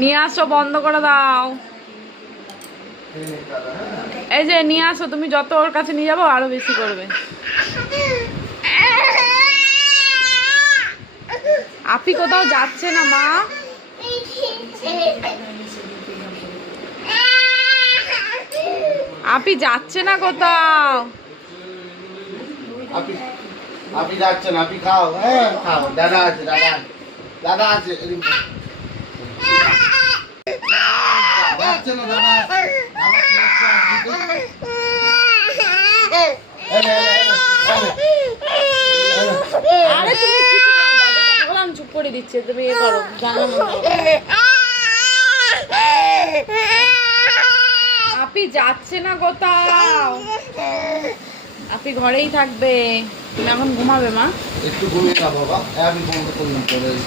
নিয়ে আসো, বন্ধ করে দাও। এই যে নিয়ে আসো, তুমি যত ওর কাছে নিয়ে যাবো আরো বেশি করবে। আপি কোথাও যাচ্ছে না মা। আপি যাচ্ছে না কোথাও। আপি যাচ্ছে না, আপি খাও। হ্যাঁ খাও, দাদা আছে, দাদা আছে। যাচ্ছে না দাদা। আরে তুমি আমি চুপ করে দিচ্ছে, তুমি এ করো, জানো। আপি যাচ্ছে না কোথাও, আপি ঘরেই থাকবে। তুমি এখন ঘুমাবে মা? একটু ঘুমিয়ে না বাবা, আমি বন্ধ করলাম।